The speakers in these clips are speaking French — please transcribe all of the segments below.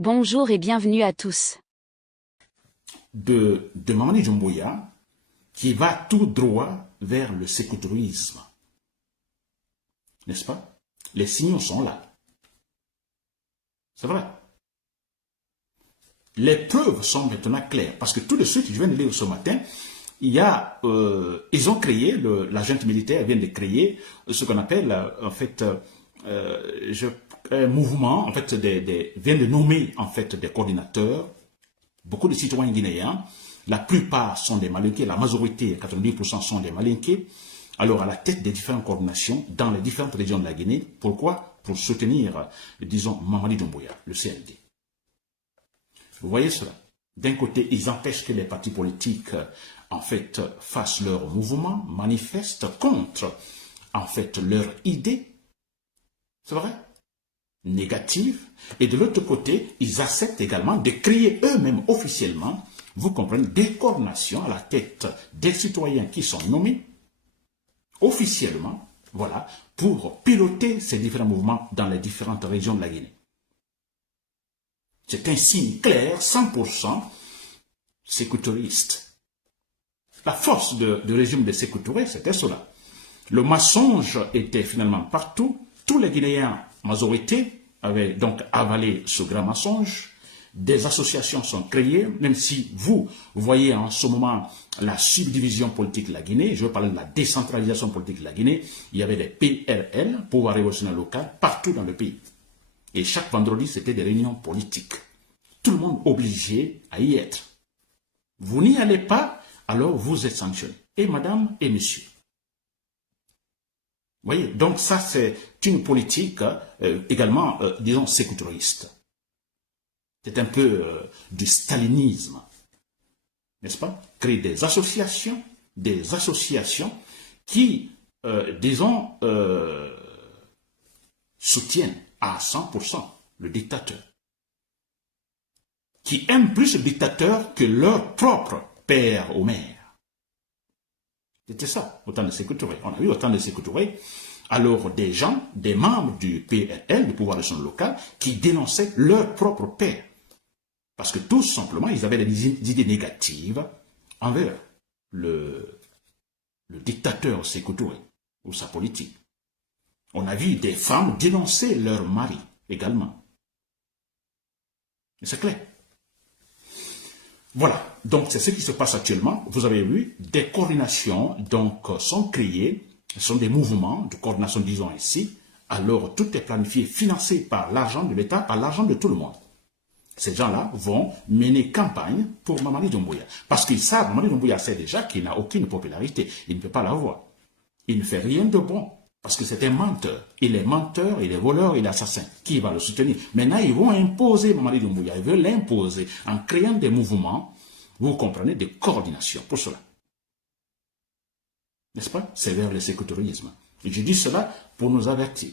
Bonjour et bienvenue à tous. De Mamadi Doumbouya qui va tout droit vers le sécouturisme. N'est-ce pas? Les signaux sont là. C'est vrai. Les preuves sont maintenant claires parce que tout de suite, je viens de lire ce matin, ils ont créé, la junte militaire vient de créer ce qu'on appelle en fait un mouvement, en fait, vient de nommer en fait des coordinateurs. Beaucoup de citoyens guinéens, la plupart sont des Malinqués, la majorité, 90% sont des Malinqués. Alors à la tête des différentes coordinations dans les différentes régions de la Guinée. Pourquoi? Pour soutenir, disons, Mamadi Doumbouya, le CND. Vous voyez cela? D'un côté, ils empêchent que les partis politiques, en fait, fassent leur mouvement, manifestent contre, en fait, leurs idées. C'est vrai? Négatives. Et de l'autre côté, ils acceptent également de créer eux-mêmes officiellement, vous comprenez, des coordinations à la tête des citoyens qui sont nommés officiellement, voilà, pour piloter ces différents mouvements dans les différentes régions de la Guinée. C'est un signe clair, 100% sécouturiste. La force du régime de Sékou Touré, c'était cela. Le mensonge était finalement partout. Tous les Guinéens, majorité, avaient donc avalé ce grand mensonge. Des associations sont créées, même si vous voyez en ce moment la subdivision politique de la Guinée, je veux parler de la décentralisation politique de la Guinée, il y avait des PRL, pouvoir révolutionnaire local, partout dans le pays. Et chaque vendredi, c'était des réunions politiques. Tout le monde obligé à y être. Vous n'y allez pas, alors vous êtes sanctionné. Et madame et monsieur. Vous voyez, donc ça c'est une politique également, disons, sécouturiste. C'est un peu du stalinisme, n'est-ce pas? Créer des associations qui, disons, soutiennent à 100% le dictateur, qui aiment plus le dictateur que leur propre père ou mère. C'était ça, au temps de Sékou Touré. On a vu au temps de Sékou Touré, alors des gens, des membres du PRL, du pouvoir régional local, qui dénonçaient leur propre père. Parce que tout simplement, ils avaient des idées négatives envers le dictateur Sékou Touré ou sa politique. On a vu des femmes dénoncer leur mari également. Et c'est clair. Voilà, donc c'est ce qui se passe actuellement. Vous avez vu, des coordinations donc sont créées, ce sont des mouvements de coordination, disons ici. Alors tout est planifié, financé par l'argent de l'État, par l'argent de tout le monde. Ces gens-là vont mener campagne pour Mamadi Doumbouya. Parce qu'ils savent, Mamadi Doumbouya sait déjà qu'il n'a aucune popularité. Il ne peut pas l'avoir. Il ne fait rien de bon. Parce que c'est un menteur. Il est menteur, il est voleur, il est assassin. Qui va le soutenir? Maintenant, ils vont imposer Mamadi Doumbouya. Ils veulent l'imposer en créant des mouvements, vous comprenez, de coordination pour cela. N'est-ce pas? C'est vers le sécouturisme. Et je dis cela pour nous avertir.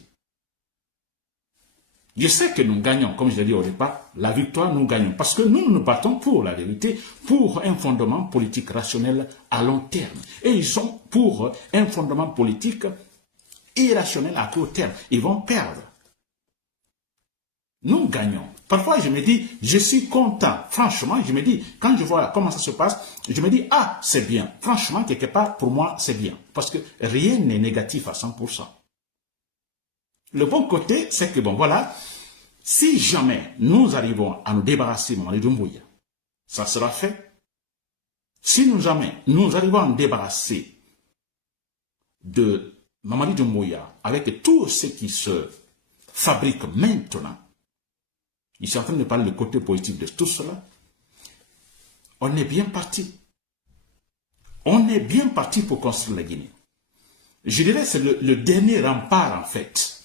Je sais que nous gagnons, comme je l'ai dit au départ, la victoire, nous gagnons. Parce que nous nous battons pour la vérité, pour un fondement politique rationnel à long terme. Et ils sont pour un fondement politique irrationnel à court terme. Ils vont perdre. Nous gagnons. Parfois, je me dis, je suis content. Franchement, je me dis, quand je vois comment ça se passe, je me dis, ah, c'est bien. Franchement, quelque part, pour moi, c'est bien. Parce que rien n'est négatif à 100%. Le bon côté, c'est que, bon, voilà, si jamais nous arrivons à nous débarrasser de Mamadi Doumbouya, ça sera fait. Si jamais nous arrivons à nous débarrasser de Mamadi Doumbouya avec tout ce qui se fabrique maintenant, je suis en train de parler du côté positif de tout cela, on est bien parti. On est bien parti pour construire la Guinée. Je dirais que c'est le dernier rempart, en fait,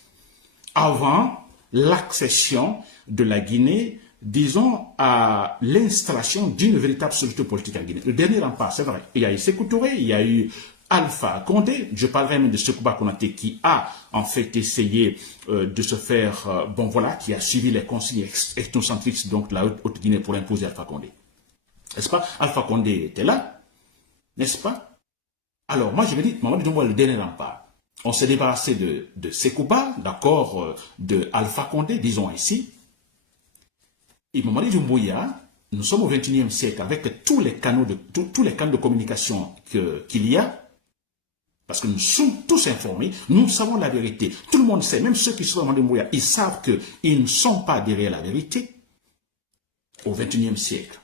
avant l'accession de la Guinée, disons, à l'installation d'une véritable structure politique en Guinée. Le dernier rempart, c'est vrai. Il y a eu Sékou Touré, il y a eu Alpha Condé, je parlerai même de Sekouba Konaté qui a en fait essayé de se faire, bon voilà, qui a suivi les consignes ethnocentristes donc de la Haute-Guinée pour imposer Alpha Condé. N'est-ce pas? Alpha Condé était là, n'est-ce pas? Alors moi je me dis, Mamadi Doumbouya, le dernier rempart. On s'est débarrassé de Sekouba, d'accord, de Alpha Condé, disons ici. Et Mamadi Doumbouya, nous sommes au XXIe siècle avec tous les canaux de communication qu'il y a, parce que nous sommes tous informés, nous savons la vérité. Tout le monde sait, même ceux qui sont dans Mamadi Doumbouya, ils savent qu'ils ne sont pas derrière la vérité au XXIe siècle.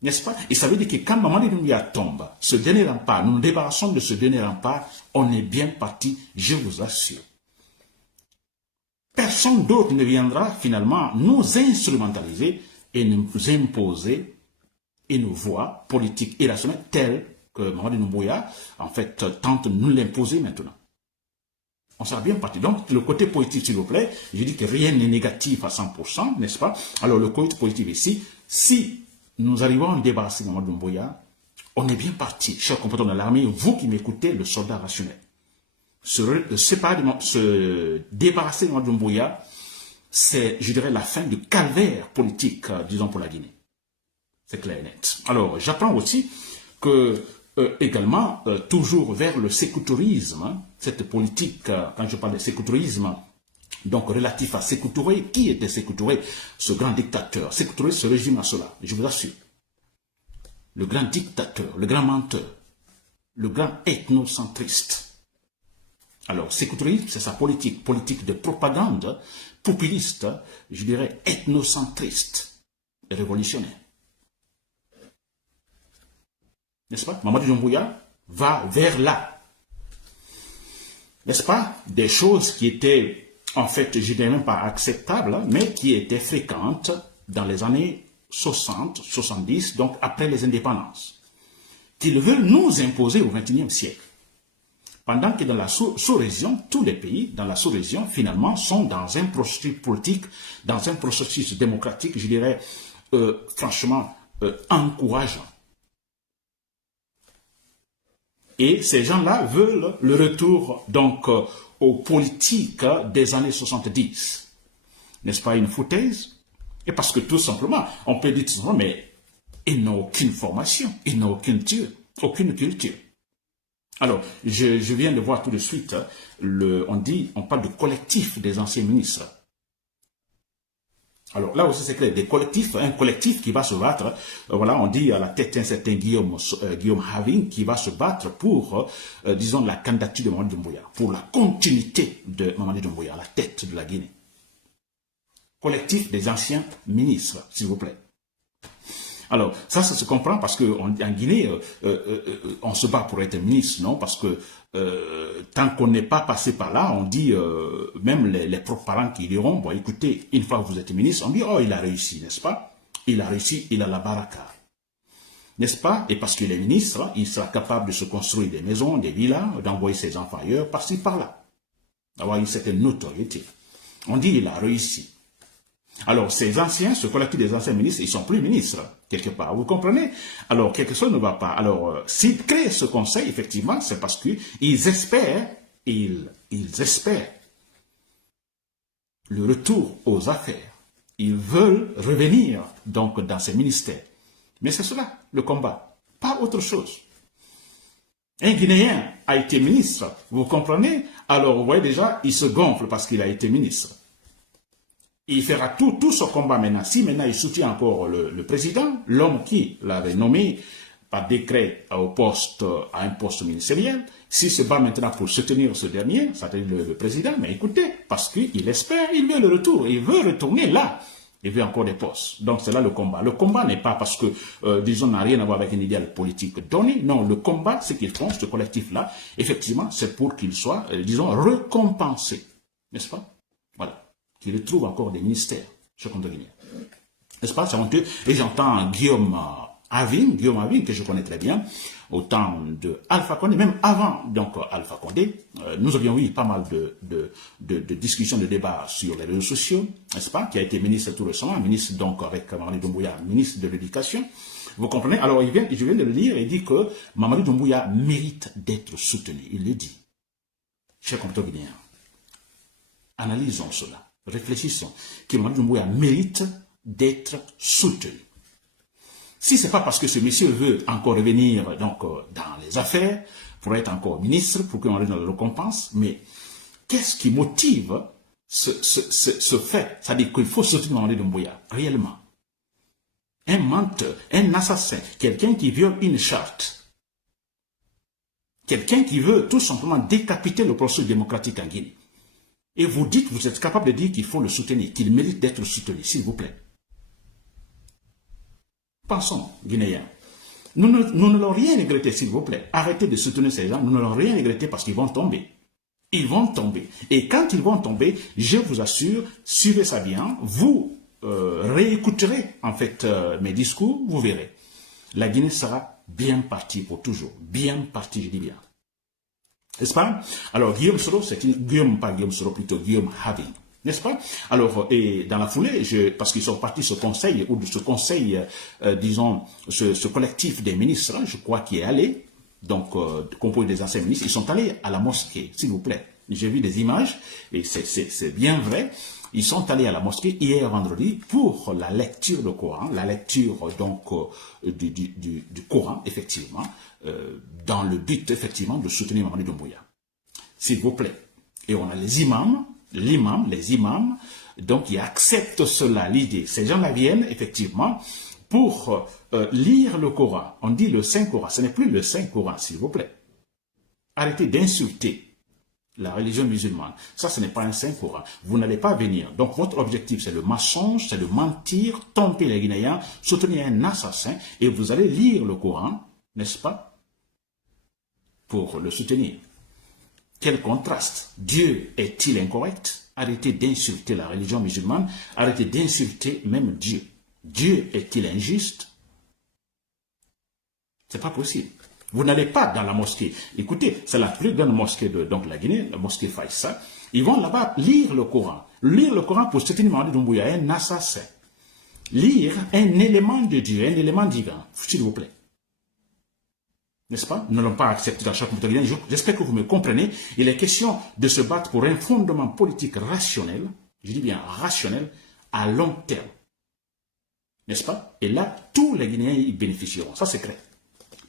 N'est-ce pas? Et ça veut dire que quand Mamadi Doumbouya tombe, ce dernier rempart, nous nous débarrassons de ce dernier rempart, on est bien parti, je vous assure. Personne d'autre ne viendra finalement nous instrumentaliser et nous imposer une voie politique irrationnelle telle que Mamadi Doumbouya, en fait, tente de nous l'imposer maintenant. On sera bien parti. Donc, le côté politique, s'il vous plaît, je dis que rien n'est négatif à 100%, n'est-ce pas? Alors, le côté politique ici, si nous arrivons à débarrasser Mamadi Doumbouya, on est bien parti, chers compatriotes de l'armée, vous qui m'écoutez, le soldat rationnel. Se débarrasser de Mamadi Doumbouya, c'est, je dirais, la fin du calvaire politique, disons, pour la Guinée. C'est clair et net. Alors, j'apprends aussi que, également, toujours vers le sécouturisme, hein, cette politique, quand je parle de sécouturisme, donc relatif à Sékou Touré, qui était Sékou Touré, ce grand dictateur? Sékou Touré, ce régime à cela, je vous assure. Le grand dictateur, le grand menteur, le grand ethnocentriste. Alors, Sékou Touré, c'est sa politique de propagande populiste, je dirais ethnocentriste et révolutionnaire. N'est-ce pas? Mamadi Doumbouya va vers là. N'est-ce pas? Des choses qui étaient, en fait, je dirais même pas acceptables, mais qui étaient fréquentes dans les années 60, 70, donc après les indépendances, qu'ils veulent nous imposer au XXIe siècle. Pendant que dans la sous-région, tous les pays dans la sous-région, finalement, sont dans un processus politique, dans un processus démocratique, je dirais, franchement, encourageant. Et ces gens-là veulent le retour, donc, aux politiques des années 70. N'est-ce pas une foutaise? Et parce que tout simplement, on peut dire tout simplement, mais ils n'ont aucune formation, ils n'ont aucune culture. Alors, je viens de voir tout de suite, on parle de collectif des anciens ministres. Alors là aussi c'est clair, un collectif qui va se battre, voilà, on dit à la tête un certain Guillaume Having qui va se battre pour, disons, la candidature de Mamadi Doumbouya, pour la continuité de Mamadi Doumbouya à la tête de la Guinée. Collectif des anciens ministres, s'il vous plaît. Alors, ça se comprend parce qu'en Guinée, on se bat pour être ministre, non? Parce que tant qu'on n'est pas passé par là, on dit, même les propres parents qui diront, bon, écoutez, une fois que vous êtes ministre, on dit, oh, il a réussi, n'est-ce pas? Il a réussi, il a la baraka. N'est-ce pas? Et parce qu'il est ministre, il sera capable de se construire des maisons, des villas, d'envoyer ses enfants ailleurs, par-ci, par-là. Avoir une certaine notoriété. On dit, il a réussi. Alors, ces anciens, ce collectif des anciens ministres, ils ne sont plus ministres, quelque part. Vous comprenez? Alors, quelque chose ne va pas. Alors, s'ils créent ce conseil, effectivement, c'est parce qu'ils espèrent, ils espèrent le retour aux affaires. Ils veulent revenir, donc, dans ces ministères. Mais c'est cela, le combat. Pas autre chose. Un Guinéen a été ministre, vous comprenez? Alors, vous voyez déjà, il se gonfle parce qu'il a été ministre. Il fera tout ce combat maintenant. Si maintenant il soutient encore le président, l'homme qui l'avait nommé par décret à un poste ministériel, s'il se bat maintenant pour soutenir ce dernier, c'est-à-dire le président, mais écoutez, parce qu'il espère, il veut le retour, il veut retourner là, il veut encore des postes. Donc c'est là le combat. Le combat n'est pas parce que, disons, n'a rien à voir avec un idéal politique donné. Non, le combat, c'est qu'ils font, ce collectif-là, effectivement, c'est pour qu'il soit, disons, récompensé. N'est-ce pas? Voilà. Qui retrouve encore des ministères, je compte Guinée. N'est-ce pas? C'est honteux. Et j'entends Guillaume Having, que je connais très bien, au temps de Alpha Condé, même avant donc Alpha Condé, nous avions eu pas mal de discussions, de débats sur les réseaux sociaux, n'est-ce pas? Qui a été ministre tout récemment, ministre donc avec Mamadi Doumbouya, ministre de l'Éducation. Vous comprenez? Alors, je viens de le lire, il dit que Mamadi Doumbouya mérite d'être soutenu. Il le dit. Chers compatriotes guinéens, analysons cela. Réfléchissons, que Mamadi Doumbouya mérite d'être soutenu. Si ce n'est pas parce que ce monsieur veut encore revenir donc, dans les affaires, pour être encore ministre, pour qu'on ait dans la récompense, mais qu'est-ce qui motive ce fait? C'est-à-dire qu'il faut soutenir Mamadi Doumbouya, réellement. un menteur, un assassin, quelqu'un qui viole une charte, quelqu'un qui veut tout simplement décapiter le processus démocratique en Guinée. Et vous dites, vous êtes capable de dire qu'il faut le soutenir, qu'il mérite d'être soutenu, s'il vous plaît. Pensons, Guinéens. Nous ne l'avons rien regretté, s'il vous plaît. Arrêtez de soutenir ces gens, nous ne l'avons rien regretté parce qu'ils vont tomber. Ils vont tomber. Et quand ils vont tomber, je vous assure, suivez ça bien, vous réécouterez en fait mes discours, vous verrez. La Guinée sera bien partie pour toujours. Bien partie, je dis bien. N'est-ce pas? Alors, Guillaume Soro, c'est Guillaume plutôt Guillaume Having. N'est-ce pas? Alors, et dans la foulée, parce qu'ils sont partis ce conseil, ou de ce conseil, disons, ce collectif des ministres, je crois, qui est allé, donc, composé des anciens ministres, ils sont allés à la mosquée, s'il vous plaît. J'ai vu des images, et c'est bien vrai. Ils sont allés à la mosquée hier vendredi pour la lecture du Coran, la lecture donc du Coran, effectivement, dans le but, effectivement, de soutenir Mamadi Doumbouya. S'il vous plaît. Et on a les imams, les imams, donc qui acceptent cela, l'idée. Ces gens-là viennent, effectivement, pour lire le Coran. On dit le Saint-Coran. Ce n'est plus le Saint-Coran, s'il vous plaît. Arrêtez d'insulter la religion musulmane. Ça, ce n'est pas un Saint-Coran. Vous n'allez pas venir. Donc, votre objectif, c'est le mensonge, c'est de mentir, tromper les Guinéens, soutenir un assassin, et vous allez lire le Coran, n'est-ce pas, pour le soutenir. Quel contraste! Dieu est-il incorrect? Arrêtez d'insulter la religion musulmane, arrêtez d'insulter même Dieu. Dieu est-il injuste? C'est pas possible. Vous n'allez pas dans la mosquée. Écoutez, c'est la plus grande mosquée de la Guinée, la mosquée Faïssa. Ils vont là-bas lire le Coran. Lire le Coran pour soutenir Mamadi Doumbouya, un assassin. Lire un élément de Dieu, un élément divin, s'il vous plaît. N'est-ce pas? Nous n'allons pas accepter dans chaque Guinéen. J'espère que vous me comprenez. Il est question de se battre pour un fondement politique rationnel, je dis bien rationnel, à long terme. N'est-ce pas? Et là, tous les Guinéens y bénéficieront. Ça, c'est clair.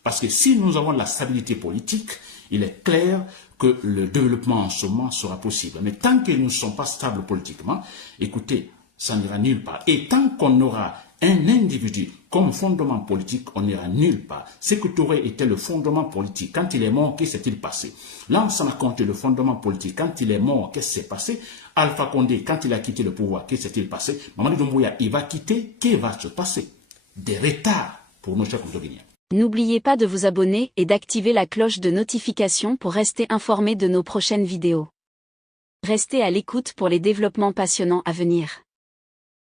Parce que si nous avons la stabilité politique, il est clair que le développement en ce moment sera possible. Mais tant que nous ne sommes pas stables politiquement, écoutez, ça n'ira nulle part. Et tant qu'on aura un individu comme fondement politique, on n'ira nulle part. Ce que Touré était le fondement politique. Quand il est mort, qu'est-ce qui s'est passé? Lansana Conté, le fondement politique. Quand il est mort, qu'est-ce qui s'est passé? Alpha Condé, quand il a quitté le pouvoir, qu'est-ce qui s'est passé? Mamadi Doumbouya, il va quitter, qu'est-ce qui va se passer? Des retards pour nos chers Guinéens. N'oubliez pas de vous abonner et d'activer la cloche de notification pour rester informé de nos prochaines vidéos. Restez à l'écoute pour les développements passionnants à venir.